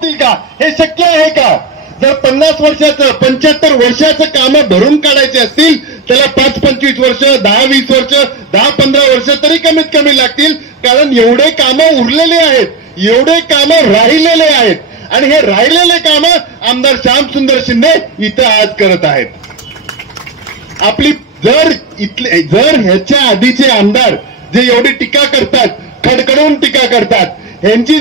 का? हे शक्य आहे का? जर 50 वर्षाचं 75 वर्षाचं काम भरून काढायचे असतील त्याला 5-25 वर्ष 10-20 वर्ष 10-15 वर्ष तरी कमीत कमी लागतील. कारण एवढे कामं उरलेले आहेत, एवढे कामं राहिलेले आहेत आणि हे राहिलेले कामं आमदार श्यामसुंदर शिंदे इथं आज करत आहेत. आपली जर ह्याच्या आधीचे आमदार जे एवढी टीका करतात, खडखडून टीका करतात, ह्यांची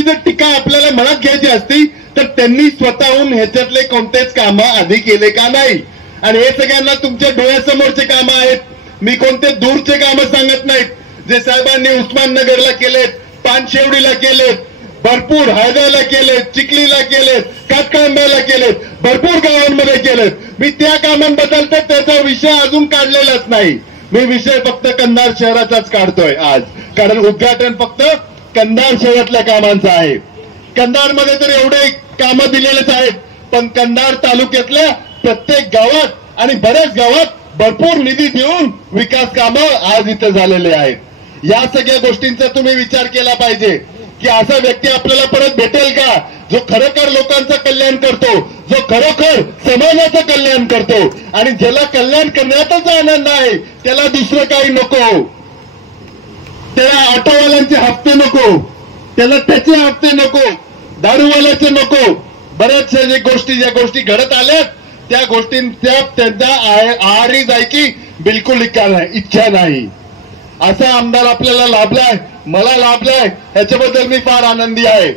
जर टीका आपल्याला मनात घ्यायची असती तर त्यांनी स्वतःहून ह्याच्यातले कोणतेच कामं आधी केले का नाही. आणि हे सगळ्यांना तुमच्या डोळ्यासमोरचे कामं आहेत. मी कोणते दूरचे कामं सांगत नाहीत. जे साहेबांनी उस्माननगरला केलेत, पानशेवडीला केलेत, भरपूर हळदाला केलेत, चिखलीला केलेत, कातकळंब्याला केलेत, भरपूर गावांमध्ये केलेत. मी त्या कामांबद्दल तर त्याचा विषय अजून काढलेलाच नाही. मी विषय फक्त कंधार शहराचाच काढतोय आज. कारण उद्घाटन फक्त कंधार शहरातल्या कामांचं आहे. कंधारमध्ये तर एवढे कामं दिलेलेच आहेत, पण कंधार तालुक्यातल्या प्रत्येक गावात आणि बऱ्याच गावात भरपूर निधी देऊन विकास कामं आज इथं झालेले आहेत. या सगळ्या गोष्टींचा तुम्ही विचार केला पाहिजे की असा व्यक्ती आपल्याला परत भेटेल का जो खरोखर लोकांचं कल्याण करतो, जो खरोखर समाजाचं कल्याण करतो आणि ज्याला कल्याण करण्यातच आनंद आहे, त्याला दुसरं काही नको. त्याला ऑटोवाल्यांचे हप्ते नको, त्याला त्याचे हप्ते नको, दारूवाल्याचे नको. बऱ्याचशा ज्या गोष्टी घडत आल्यात त्या गोष्टींच्या त्यांच्या आहारी जायची बिलकुल इच्छा नाही. असा आमदार आपल्याला लाभलाय, मला लाभलाय, ह्याच्याबद्दल मी फार आनंदी आहे.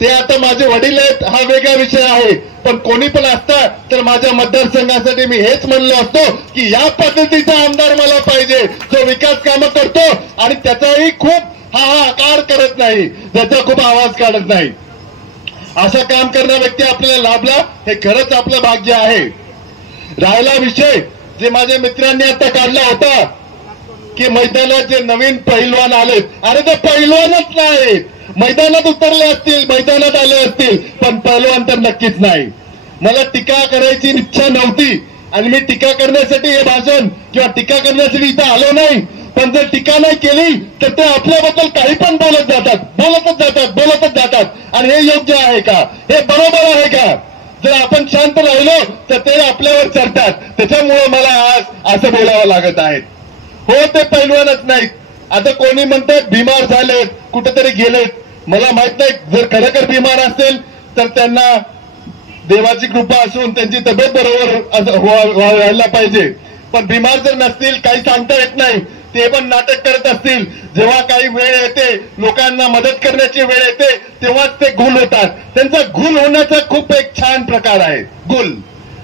ते आता माझे वडील आहेत हा वेगळा विषय आहे, पण कोणी पण असता तर माझ्या मतदारसंघासाठी मी हेच म्हणलो असतो की या पद्धतीचा आमदार मला पाहिजे, जो विकास कामं करतो आणि त्याचाही खूप हाहाकार करत नाही, त्याचा खूप आवाज काढत नाही. असं काम करणारा व्यक्ती आपल्याला लाभला हे खरंच आपलं भाग्य आहे. राहिला विषय जे माझ्या मित्रांनी आता काढला होता की मैदानात जे नवीन पैलवान आलेत, अरे ते पैलवानच नाहीत. मैदानात उतरले असतील, मैदानात आले असतील, पण पैलवान तर नक्कीच नाही. मला टीका करायची इच्छा नव्हती आणि मी टीका करण्यासाठी हे भाषण किंवा टीका करण्यासाठी इथं आलो नाही. पण जर टीका नाही केली तर ते आपल्याबद्दल काही पण बोलतच जातात आणि हे योग्य आहे का? हे बरोबर आहे का? जर आपण शांत राहिलो तर ते आपल्यावर चढतात. त्याच्यामुळे मला आज असं बोलावं लागत आहे. हो, ते पैलवानच नाहीत. आता कोणी म्हणतात बिमार झालेत, कुठेतरी गेलेत. मला माहित नाही, जर खरोखर बिमार असेल तर त्यांना देवाची कृपा असून त्यांची तब्येत बरोबर व्हायला पाहिजे. पण बिमार जर नसतील, काही सांगता येत नाही, ते पण नाटक करत असतील. जेव्हा काही वेळ येते, लोकांना मदत करण्याची वेळ येते, तेव्हाच ते गुल होतात. त्यांचा गुल होण्याचा खूप एक छान प्रकार आहे. गुल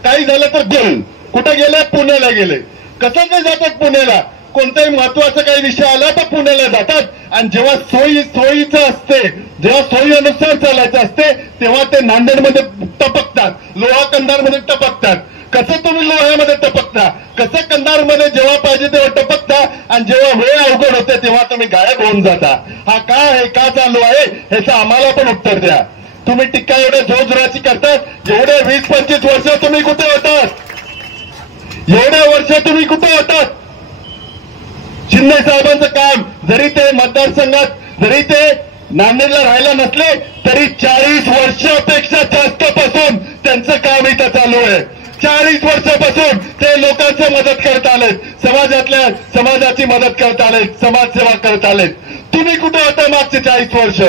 काही झालं तर गुल. कुठे गेले? पुण्याला गेले. कसं ते जातात पुण्याला? कोणताही महत्वाचा काही विषय आला तर पुण्याला जातात आणि जेव्हा सोयीचं असते, जेव्हा सोयीनुसार चालायचं असते तेव्हा ते नांदेडमध्ये टपकतात, लोहा कंधारमध्ये टपकतात. कसं तुम्ही लोह्यामध्ये टपकता? कसं कंधारमध्ये जेव्हा पाहिजे तेव्हा टपकता आणि जेव्हा वेळ अवघड होते तेव्हा तुम्ही गायब होऊन जाता? हा का आहे, का चालू आहे, ह्याचं आम्हाला पण उत्तर द्या. तुम्ही टीका एवढ्या जोरजोराची करतात. एवढे 20-25 वर्ष तुम्ही कुठे होतात? एवढ्या वर्ष तुम्ही कुठे होतात? शिंदे साहेबांचं काम जरी ते मतदारसंघात जरी ते नांदेडला राहायला नसले तरी 40 वर्षापेक्षा जास्त पासून त्यांचं काम इथं चालू आहे. 40 वर्षापासून ते लोकांची मदत करत आलेत, समाजाची मदत करत आलेत, समाजसेवा करत आलेत. तुम्ही कुठे होता मागचे 40 वर्ष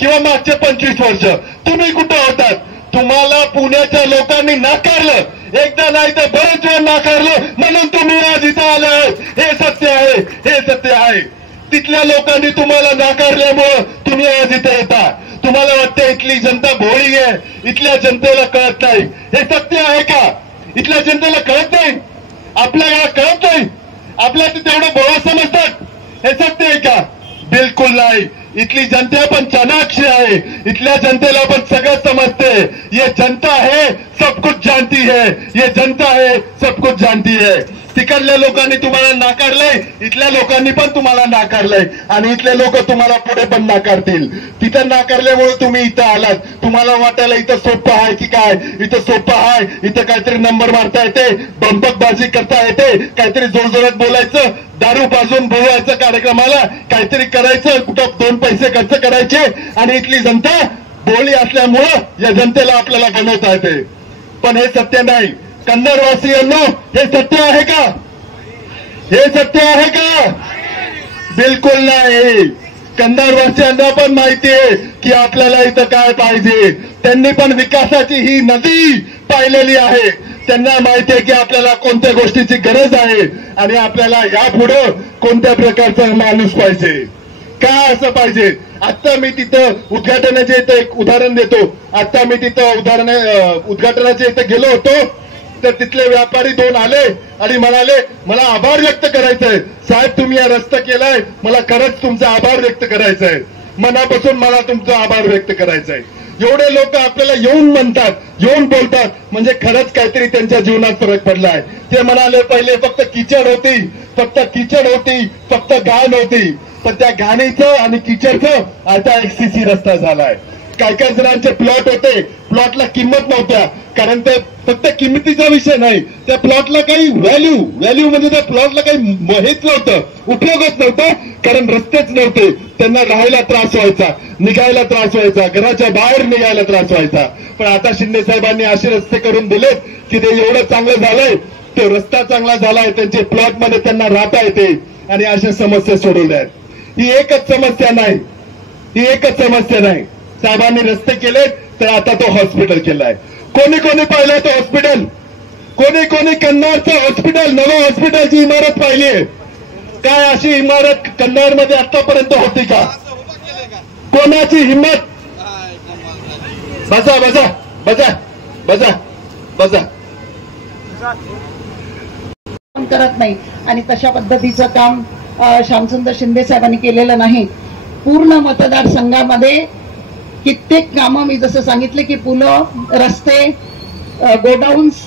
किंवा मागचे 25 वर्ष? तुम्ही कुठे होतात? तुम्हाला पुण्याच्या लोकांनी नाकारलं, एकदा नाही तर बरेच वेळ नाकारलं, म्हणून तुम्ही आज इथं आले आहात. हे सत्य आहे, हे सत्य आहे. तिथल्या लोकांनी तुम्हाला नाकारल्यामुळं तुम्ही आज इथे येता. तुम्हाला वाटतं इथली जनता भोळी आहे, इथल्या जनतेला कळत नाही. हे सत्य आहे का? इथल्या जनतेला कळत नाही? आपल्याला कळत नाही? आपल्या तेवढं भोळा समजतात? हे सत्य आहे का? बिलकुल नाही. इथली जनता पण चाणाक्ष आहे. इथल्या जनतेला पण सगळं समजते. ये जनता है सब कुछ जानती है, ये जनता है सब कुछ जानती है. तिकडल्या लोकांनी तुम्हाला नाकारलंय, इथल्या लोकांनी पण तुम्हाला नाकारलंय आणि इथले लोक तुम्हाला पुढे पण नाकारतील. तिथं नाकारल्यामुळे तुम्ही इथं आलात. तुम्हाला वाटायला इथं सोपं आहे की काय? इथं सोपं आहे. इथं काहीतरी नंबर मारता येते, बंपकबाजी करता येते, काहीतरी जोरजोरात बोलायचं, दारू पाजून बोलायचं, कार्यक्रमाला काहीतरी करायचं, कुठं 2 पैसे खर्च करायचे आणि इथली जनता बोली असल्यामुळं या जनतेला आपल्याला बनवता येते, पण हे सत्य नाही. कन्नडवासियांनो, हे सत्य आहे का? हे सत्य आहे का? बिलकुल नाही. कन्नडवासियांना पण माहिती आहे की आपल्याला इथं काय पाहिजे. त्यांनी पण विकासाची ही नदी पाहिलेली आहे. त्यांना माहिती आहे की आपल्याला कोणत्या गोष्टीची गरज आहे आणि आपल्याला यापुढे कोणत्या प्रकारचा माणूस पाहिजे, काय असं पाहिजे. आता मी तिथं उद्घाटनाचे इथं एक उदाहरण देतो. आता मी तिथं उद्घाटनाच्या इथं गेलो होतो, तर तिथले व्यापारी 2 आले आणि म्हणाले मला आभार व्यक्त करायचंय साहेब, तुम्ही हा रस्ता केलाय, मला खरंच तुमचा आभार व्यक्त करायचा आहे, मनापासून मला तुमचा आभार व्यक्त करायचा आहे. एवढे लोक आपल्याला येऊन म्हणतात, येऊन बोलतात, म्हणजे खरंच काहीतरी त्यांच्या जीवनात फरक पडलाय. ते म्हणाले पहिले फक्त किचड होती, फक्त किचड होती, फक्त घाण होती, पण त्या घाणीचं आणि किचडचं आता एक सीसी रस्ता झालाय. काही जणांचे प्लॉट होते, प्लॉटला किंमत नव्हत्या, कारण ते फक्त किंमतीचा विषय नाही, त्या प्लॉटला काही व्हॅल्यू म्हणजे त्या प्लॉटला काही हेच नव्हतं, उपयोगच नव्हता, कारण रस्तेच नव्हते. त्यांना राहायला त्रास व्हायचा, निघायला त्रास व्हायचा, घराच्या बाहेर निघायला त्रास व्हायचा. पण आता शिंदे साहेबांनी असे रस्ते करून दिलेत की ते एवढं चांगलं झालंय, तो रस्ता चांगला झालाय, त्यांचे प्लॉटमध्ये त्यांना राहता येते आणि अशा समस्या सोडवल्या आहेत. ही एकच समस्या नाही, ही एकच समस्या नाही. साहेबांनी रस्ते केलेत, तर आता तो हॉस्पिटल केलाय. कोणी कोणी पाहिलंय तो हॉस्पिटल? कोणी कोणी कन्नडचं हॉस्पिटल, नवं हॉस्पिटलची इमारत पाहिलीये? काय अशी इमारत कन्नडमध्ये आतापर्यंत होती का? कोणाची हिंमत? बसा बसा बसा बसा बसा. करत नाही आणि तशा पद्धतीचं काम श्यामसुंदर शिंदे साहेबांनी केलेलं नाही. पूर्ण मतदारसंघामध्ये कित्येक कामं मी जसं सांगितले की पुलं, रस्ते, गोडाऊन्स,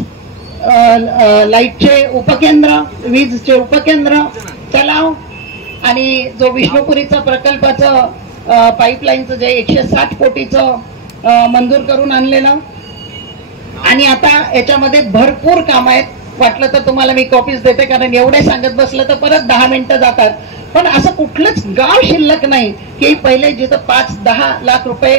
लाईटचे उपकेंद्र, वीजचे उपकेंद्र, तलाव आणि जो विष्णुपुरीचा प्रकल्पाचं पाईपलाईनचं जे 160 कोटीचं मंजूर करून आणलेलं. आणि आता याच्यामध्ये भरपूर काम आहेत. वाटलं तर तुम्हाला मी कॉपीज देते, कारण एवढे सांगत बसलं तर परत 10 मिनिटं जातात. पण असं कुठलंच गाव शिल्लक नाही की पहिले जिथं 5-10 लाख रुपये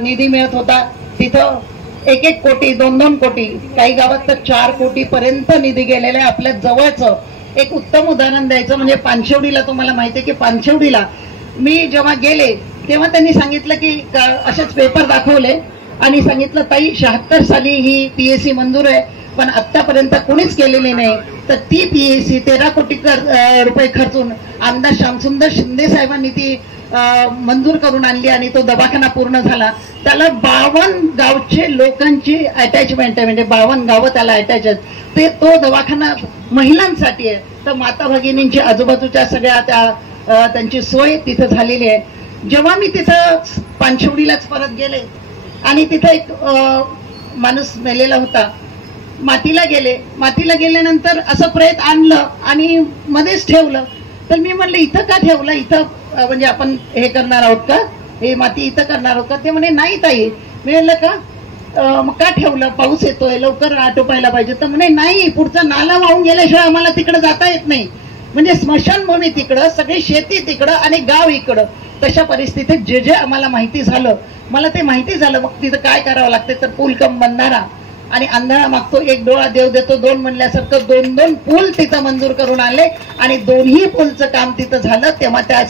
निधी मिळत होता तिथं 1-1 कोटी, 2-2 कोटी, काही गावात तर 4 कोटी पर्यंत निधी गेलेला आहे. आपल्या जवळचं एक उत्तम उदाहरण द्यायचं म्हणजे पानशेवडीला. तुम्हाला माहिती आहे की पानशेवडीला मी जेव्हा गेले तेव्हा त्यांनी सांगितलं की असेच पेपर दाखवले आणि सांगितलं ताई 76 साली ही PAC मंजूर आहे, पण आतापर्यंत कोणीच केलेली नाही. तर ती PAC 13 कोटी रुपये खर्चून आमदार श्यामसुंदर शिंदे साहेबांनी ती मंजूर करून आणली आणि तो दवाखाना पूर्ण झाला. त्याला 52 गावचे लोकांची अटॅचमेंट आहे, म्हणजे 52 गावं त्याला अटॅच आहेत. ते तो दवाखाना महिलांसाठी आहे. तर माता भगिनींची आजूबाजूच्या सगळ्या त्यांची सोय तिथं झालेली आहे. जेव्हा मी तिथं पानशेवडीलाच परत गेले आणि तिथं एक माणूस मेलेला होता, मातीला गेल्यानंतर असं प्रेत आणलं आणि मध्येच ठेवलं. तर मी म्हणलं इथं का ठेवलं, इथं म्हणजे आपण हे करणार आहोत का, हे माती इथं करणार आहोत का? ते म्हणे नाही ताई. मी म्हणलं का, मग का ठेवलं, पाऊस येतोय, लवकर आटोपायला पाहिजे. तर म्हणे नाही, पुढचा नाला वाहून गेल्याशिवाय आम्हाला तिकडे जाता येत नाही. म्हणजे स्मशानभूमी तिकडं, सगळी शेती तिकडं आणि गाव इकडं. तशा परिस्थितीत जे जे आम्हाला माहिती झालं, मला ते माहिती झालं. मग तिथं काय करावं लागते तर पूल कम बंधारा आणि आंधळा मागतो एक डोळा देव देतो 2 म्हणल्यासारखं 2-2 पूल तिथं मंजूर करून आले आणि दोन्ही पूलचं काम तिथं झालं. तेव्हा त्या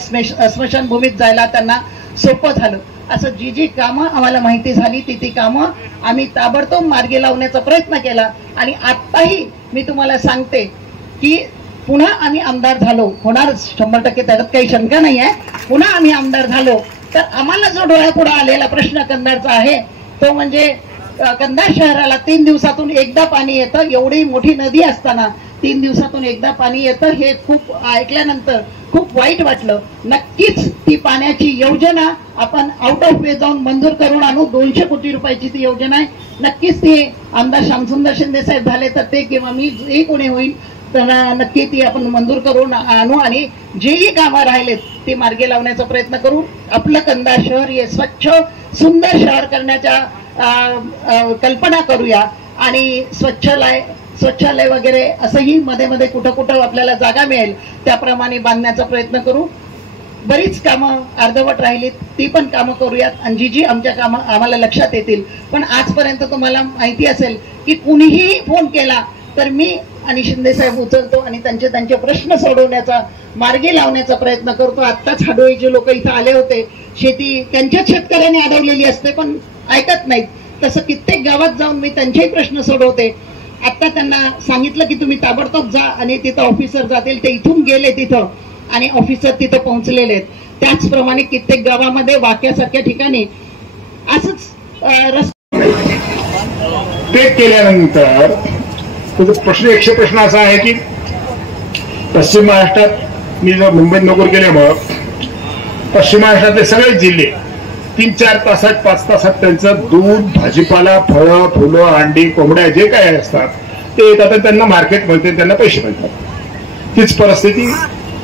स्मशानभूमीत जायला त्यांना सोपं झालं. असं जी जी कामं आम्हाला माहिती झाली ती कामं आम्ही ताबडतोब मार्गी लावण्याचा प्रयत्न केला. आणि आत्ताही मी तुम्हाला सांगते की पुन्हा आम्ही आमदार झालो, होणार 100%, त्याच्यात काही शंका नाही आहे. पुन्हा आम्ही आमदार झालो तर आम्हाला जो डोळ्यापुढे आलेला प्रश्न कन्नडचा आहे तो म्हणजे कन्नड शहराला 3 दिवसातून एकदा पाणी येतं. एवढी मोठी नदी असताना 3 दिवसातून एकदा पाणी येतं हे खूप ऐकल्यानंतर खूप वाईट वाटलं. नक्कीच ती पाण्याची योजना आपण आउट ऑफ वे जाऊन मंजूर करून आणू. 200 कोटी रुपयाची ती योजना आहे. नक्कीच ती आमदार श्यामसुंदर शिंदे साहेब झाले तर ते किंवा मी जे कोणी होईल तर नक्की ती आपण मंजूर करून आणू आणि जेही कामं राहिलेत ती मार्गी लावण्याचा प्रयत्न करू. आपलं कंधार शहर हे स्वच्छ सुंदर शहर करण्याच्या कल्पना करूया आणि स्वच्छालय वगैरे असंही मध्ये मध्ये कुठं कुठं आपल्याला जागा मिळेल त्याप्रमाणे बांधण्याचा प्रयत्न करू. बरीच कामं अर्धवट राहिलीत, ती पण कामं करूयात आणि जी आमच्या कामं आम्हाला लक्षात येतील. पण आजपर्यंत तुम्हाला माहिती असेल की कुणीही फोन केला तर मी आणि शिंदे साहेब उचलतो आणि त्यांचे प्रश्न सोडवण्याचा, मार्गी लावण्याचा प्रयत्न करतो. आत्ताच हाडोळीचे लोक इथं आले होते, शेती त्यांच्याच शेतकऱ्यांनी अडवलेली असते पण ऐकत नाहीत. तसं कित्येक गावात जाऊन मी त्यांचेही प्रश्न सोडवते. आता त्यांना सांगितलं की तुम्ही ताबडतोब जा आणि तिथं ऑफिसर जातील. ते इथून गेले तिथं आणि ऑफिसर तिथं पोहोचलेले आहेत. त्याचप्रमाणे कित्येक गावामध्ये वाक्यासारख्या ठिकाणी असंच रस्ते ते केल्यानंतर एकशे प्रश्न असा आहे की पश्चिम महाराष्ट्रात मी जर मुंबईत नोकरी केल्यामुळं पश्चिम महाराष्ट्रातले सगळे जिल्हे 3-4 तासात 5 तासात त्यांचं दूध, भाजीपाला, फळं, फुलं, अंडी, कोंबड्या जे काय असतात ते येतात, त्यांना मार्केट मिळते, त्यांना पैसे मिळतात. तीच परिस्थिती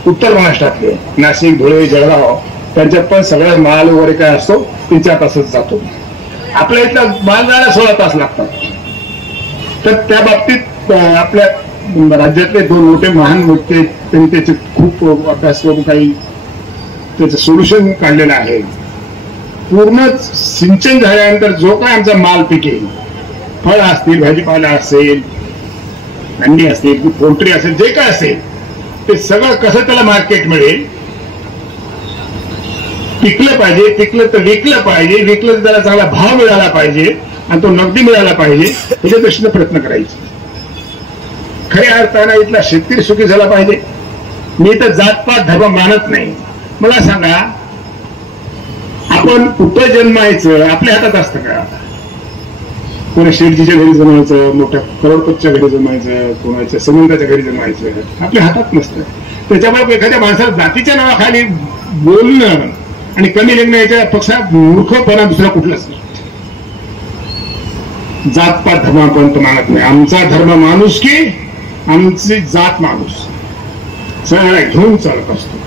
उत्तर महाराष्ट्रातले नाशिक, धुळे, जळगाव त्यांच्यात पण सगळ्या माल वगैरे काय असतो 3-4 तासात जातो. आपल्या इथला माल जायला 16 तास लागतात. तर त्या बाबतीत आपल्या राज्यातले 2 मोठे महान मोठे त्यांनी त्याचे खूप अभ्यास करून काही त्याचं सोल्युशन काढलेलं आहे. पूर्ण सिंचन झाल्यानंतर जो काय आमचा माल पिकेल, फळ असतील, भाजीपाला असेल, अंडी असतील, पोल्ट्री असेल, जे काय असेल ते सगळं कसं त्याला मार्केट मिळेल, पिकलं पाहिजे, पिकलं तर विकलं पाहिजे, विकलं तर त्याला चांगला भाव मिळाला पाहिजे आणि तो नगदी मिळाला पाहिजे, याच्या दृष्टीने प्रयत्न करायचे. खऱ्या अर्थानं इथला शेतकरी सुखी झाला पाहिजे. मी तर जातपात धर्म मानत नाही. मला सांगा, आपण कुठं जन्मायचं आपल्या हातात असतं का? कोणा शेठजीच्या घरी जमायचं, मोठ्या करोडपतीच्या घरी जमायचं, कोणाच्या श्रीमंताच्या घरी जमायचं आपल्या हातात नसतं. त्याच्यामुळे एखाद्या माणसाला जातीच्या नावाखाली बोलणं आणि कमी लेखणं याच्यापेक्षा मूर्खपणा दुसरा कुठलाच नाही. जातपात धर्म आपण तर मानत नाही. आमचा धर्म माणूस की आमची जात माणूस सगळ्याला घेऊन चालत असतो.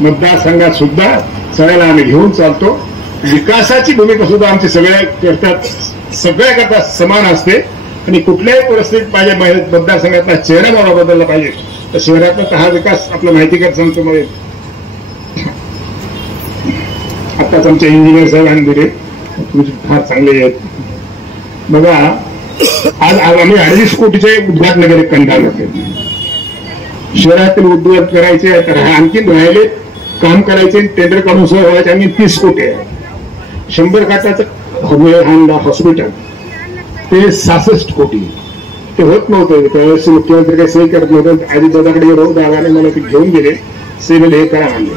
मतदारसंघात सुद्धा सगळ्याला आम्ही घेऊन चालतो. विकासाची भूमिका सुद्धा आमचे सगळ्या करता समान असते आणि कुठल्याही परिस्थितीत माझ्या मतदारसंघातला चेहरा मला बदलला पाहिजे तर शहरातला हा विकास आपला माहिती करत सांगतो. मध्ये आताच आमच्या इंजिनियर साहेबांनी दिले, तुमचे फार चांगले आहेत. बघा, आज आम्ही 2.5 कोटीचे उद्घाटन केले कंधारमध्ये. शहरातील उद्योग करायचे तर आणखीन राहिले काम करायचे, टेंडर काढून सह व्हायचे. आम्ही 30 कोटी आहे. 100 खाटाचं हॉस्पिटल ते 66 कोटी. ते होत नव्हतं. त्यावेळेस मुख्यमंत्री काही सही करत नव्हतं. अजितदादाकडे रोग दागाने मला ते घेऊन गेले, सिव्हिल हे करा आणले.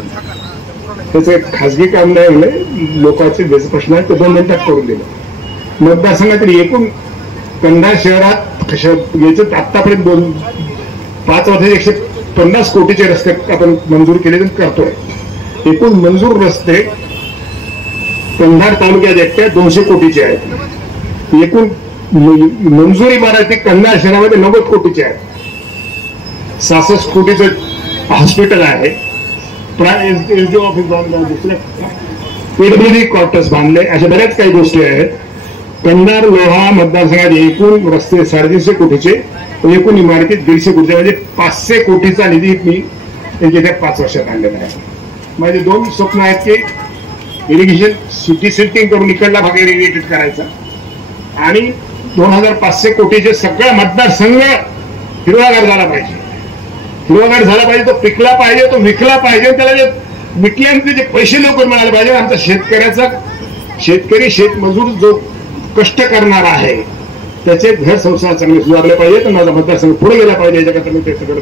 त्याचं एक खासगी काम नाही म्हणले, लोकांचे प्रश्न आहे ते 2 मिनिटात करून दिले. मतदारसंघातील एकूण कंधार शहरात याच्यात आतापर्यंत 5 वर्षात 150 कोटीचे रस्ते आपण मंजूर केले करतोय. एकूण मंजूर रस्ते कंधार तालुक्यात एकट्या 200 कोटीचे आहेत. एकूण मंजुरी इमारती कंधार शहरामध्ये 90 कोटीचे आहेत. 66 कोटीचं हॉस्पिटल आहे. एसडीओ ऑफिस बांधलं, दुसरे पीडब्ल्यूडी क्वार्टर्स बांधले, अशा बऱ्याच काही गोष्टी आहेत. कंधार लोहा मतदारसंघात एकूण रस्ते 350 कोटीचे, एकूण इमारती 150 कोटीचे, म्हणजे 500 कोटीचा निधी मी येत्या 5 वर्षात आणलेला आहे. माझे 2 स्वप्न आहेत की इरिगेशन सिटी सिल्टिंग करून इकडला भाग इरिगेटेड करायचा आणि 2500 कोटीचे सगळा मतदारसंघ हिरवागार झाला पाहिजे. हिरवागार झाला पाहिजे, तो पिकला पाहिजे, तो विकला पाहिजे, त्याला जे विकल्यानंतर जे पैसे लवकर मिळाले पाहिजे. आमचा शेतकरी शेतमजूर जो कष्ट करणार आहे त्याचे घर संसार चांगले सुधारले पाहिजे, तर माझा मतदारसंघ पुढे गेला पाहिजे, याच्याकरता मी ते सगळं